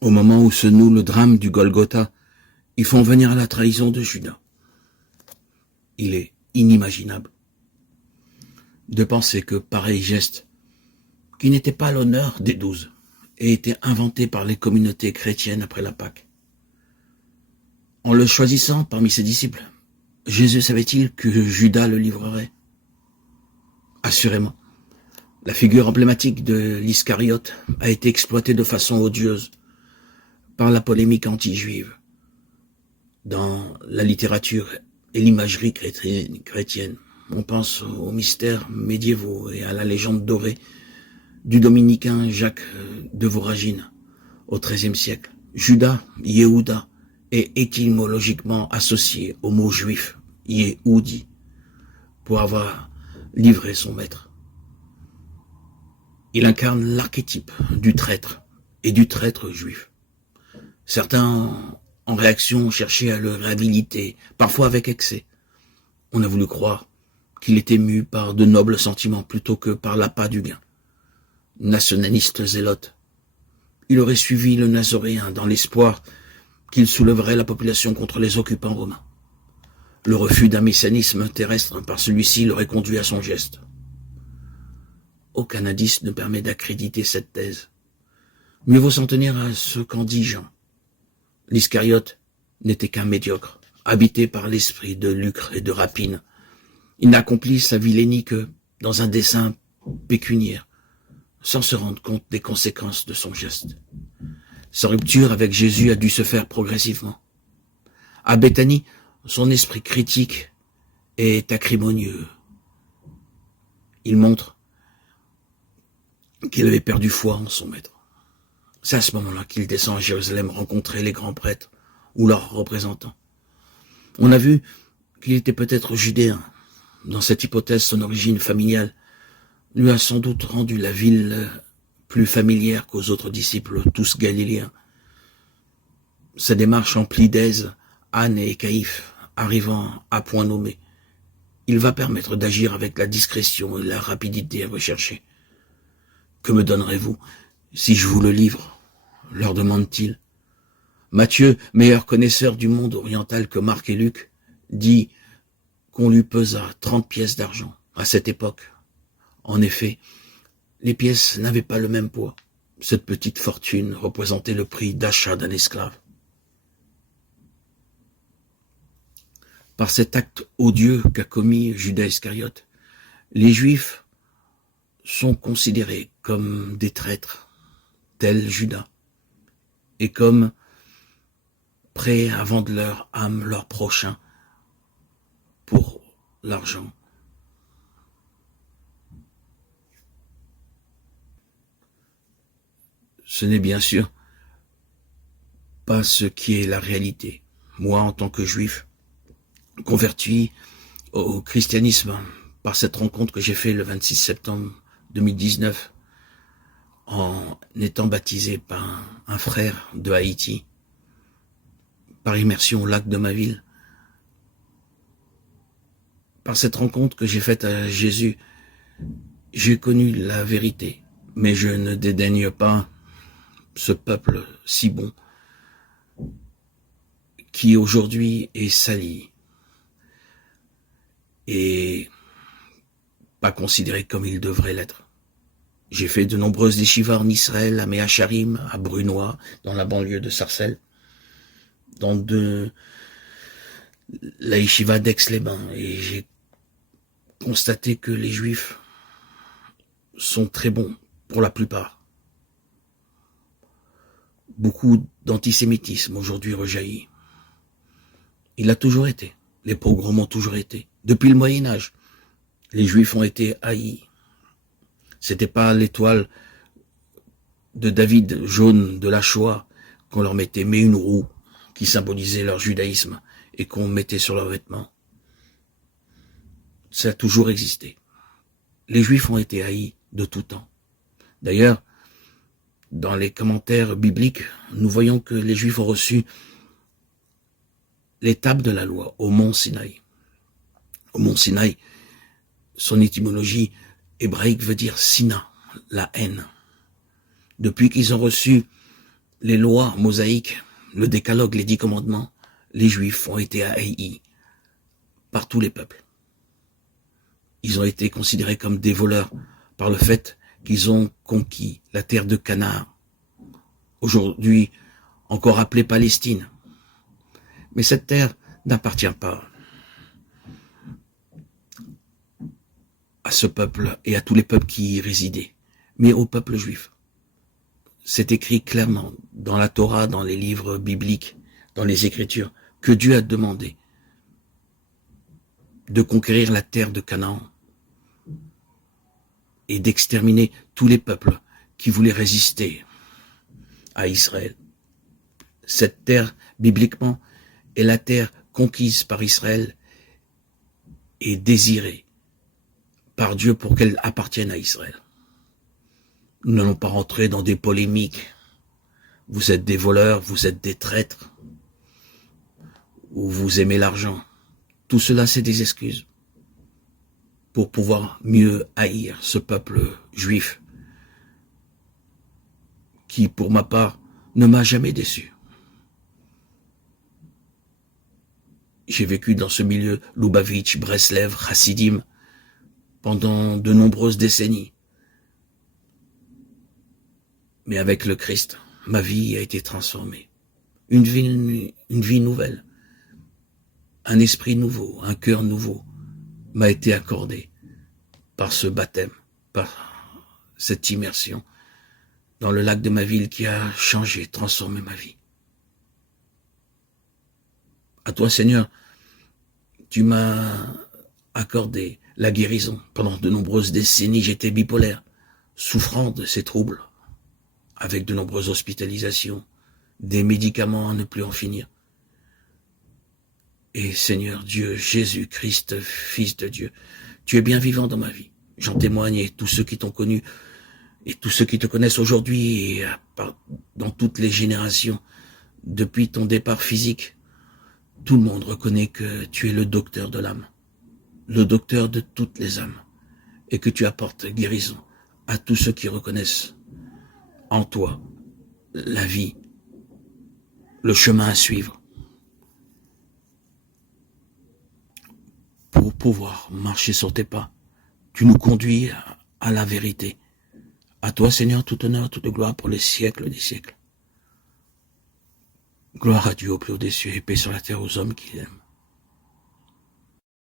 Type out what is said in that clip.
Au moment où se noue le drame du Golgotha, ils font venir la trahison de Judas. Il est inimaginable de penser que pareil geste, qui n'était pas l'honneur des 12, ait été inventé par les communautés chrétiennes après la Pâque. En le choisissant parmi ses disciples, Jésus savait-il que Judas le livrerait? Assurément. La figure emblématique de l'Iscariote a été exploitée de façon odieuse par la polémique anti-juive dans la littérature et l'imagerie chrétienne. On pense aux mystères médiévaux et à la légende dorée du dominicain Jacques de Voragine au XIIIe siècle. Judas, Yehuda, est étymologiquement associé au mot juif, Yehoudi, pour avoir livré son maître. Il incarne l'archétype du traître et du traître juif. Certains, en réaction, cherchaient à le réhabiliter, parfois avec excès. On a voulu croire qu'il était mu par de nobles sentiments plutôt que par l'appât du gain. Nationaliste zélote, il aurait suivi le nazoréen dans l'espoir qu'il soulèverait la population contre les occupants romains. Le refus d'un messianisme terrestre par celui-ci l'aurait conduit à son geste. Aucun indice ne permet d'accréditer cette thèse. Mieux vaut s'en tenir à ce qu'en dit Jean. L'Iscariote n'était qu'un médiocre, habité par l'esprit de lucre et de rapine. Il n'accomplit sa vilainie que dans un dessein pécuniaire, sans se rendre compte des conséquences de son geste. Sa rupture avec Jésus a dû se faire progressivement. À Béthanie, son esprit critique est acrimonieux. Il montre qu'il avait perdu foi en son maître. C'est à ce moment-là qu'il descend à Jérusalem rencontrer les grands prêtres ou leurs représentants. On a vu qu'il était peut-être judéen. Dans cette hypothèse, son origine familiale lui a sans doute rendu la ville plus familière qu'aux autres disciples, tous galiléens. Sa démarche emplie d'aise, Anne et Caïphe, arrivant à point nommé, il va permettre d'agir avec la discrétion et la rapidité recherchée. « Que me donnerez-vous si je vous le livre ?» leur demande-t-il. Matthieu, meilleur connaisseur du monde oriental que Marc et Luc, dit qu'on lui pesa 30 pièces d'argent à cette époque. En effet, les pièces n'avaient pas le même poids. Cette petite fortune représentait le prix d'achat d'un esclave. Par cet acte odieux qu'a commis Judas Iscariote, les Juifs sont considérés comme des traîtres, tel Judas, et comme prêts à vendre leur âme, leur prochain, pour l'argent. Ce n'est bien sûr pas ce qui est la réalité. Moi, en tant que juif, converti au christianisme par cette rencontre que j'ai faite le 26 septembre 2019, en étant baptisé par un frère de Haïti, par immersion au lac de ma ville. Par cette rencontre que j'ai faite à Jésus, j'ai connu la vérité, mais je ne dédaigne pas ce peuple si bon qui aujourd'hui est sali et pas considéré comme il devrait l'être. J'ai fait de nombreuses yeshivas en Israël, à Méacharim, à Brunois, dans la banlieue de Sarcelles, dans la yeshiva d'Aix-les-Bains, et j'ai constaté que les Juifs sont très bons, pour la plupart. Beaucoup d'antisémitisme aujourd'hui rejaillit. Il a toujours été. Les pogroms ont toujours été. Depuis le Moyen-Âge, les Juifs ont été haïs. C'était pas l'étoile de David jaune de la Shoah qu'on leur mettait, mais une roue qui symbolisait leur judaïsme et qu'on mettait sur leurs vêtements. Ça a toujours existé. Les Juifs ont été haïs de tout temps. D'ailleurs, dans les commentaires bibliques, nous voyons que les Juifs ont reçu les tables de la loi au mont Sinaï. Au mont Sinaï, son étymologie hébraïque veut dire Sina, la haine. Depuis qu'ils ont reçu les lois mosaïques, le décalogue, les 10 commandements, les Juifs ont été haïs par tous les peuples. Ils ont été considérés comme des voleurs par le fait qu'ils ont conquis la terre de Canaan, aujourd'hui encore appelée Palestine. Mais cette terre n'appartient pas à ce peuple et à tous les peuples qui y résidaient, mais au peuple juif. C'est écrit clairement dans la Torah, dans les livres bibliques, dans les Écritures, que Dieu a demandé de conquérir la terre de Canaan et d'exterminer tous les peuples qui voulaient résister à Israël. Cette terre, bibliquement, est la terre conquise par Israël et désirée par Dieu pour qu'elle appartienne à Israël. Nous n'allons pas rentrer dans des polémiques. Vous êtes des voleurs, vous êtes des traîtres, ou vous aimez l'argent. Tout cela, c'est des excuses pour pouvoir mieux haïr ce peuple juif qui, pour ma part, ne m'a jamais déçu. J'ai vécu dans ce milieu Lubavitch, Breslev, Chassidim pendant de nombreuses décennies. Mais avec le Christ, ma vie a été transformée. Une vie nouvelle, un esprit nouveau, un cœur nouveau m'a été accordé par ce baptême, par cette immersion dans le lac de ma ville qui a changé, transformé ma vie. À toi, Seigneur, tu m'as accordé la guérison. Pendant de nombreuses décennies, j'étais bipolaire, souffrant de ces troubles, avec de nombreuses hospitalisations, des médicaments à ne plus en finir. Et Seigneur Dieu, Jésus-Christ, Fils de Dieu, tu es bien vivant dans ma vie. J'en témoigne, et tous ceux qui t'ont connu, et tous ceux qui te connaissent aujourd'hui, et dans toutes les générations, depuis ton départ physique, tout le monde reconnaît que tu es le docteur de l'âme, le docteur de toutes les âmes, et que tu apportes guérison à tous ceux qui reconnaissent en toi la vie, le chemin à suivre, pour pouvoir marcher sur tes pas. Tu nous conduis à la vérité. À toi, Seigneur, tout honneur, toute gloire pour les siècles des siècles. Gloire à Dieu au plus haut des cieux et paix sur la terre aux hommes qui l'aiment.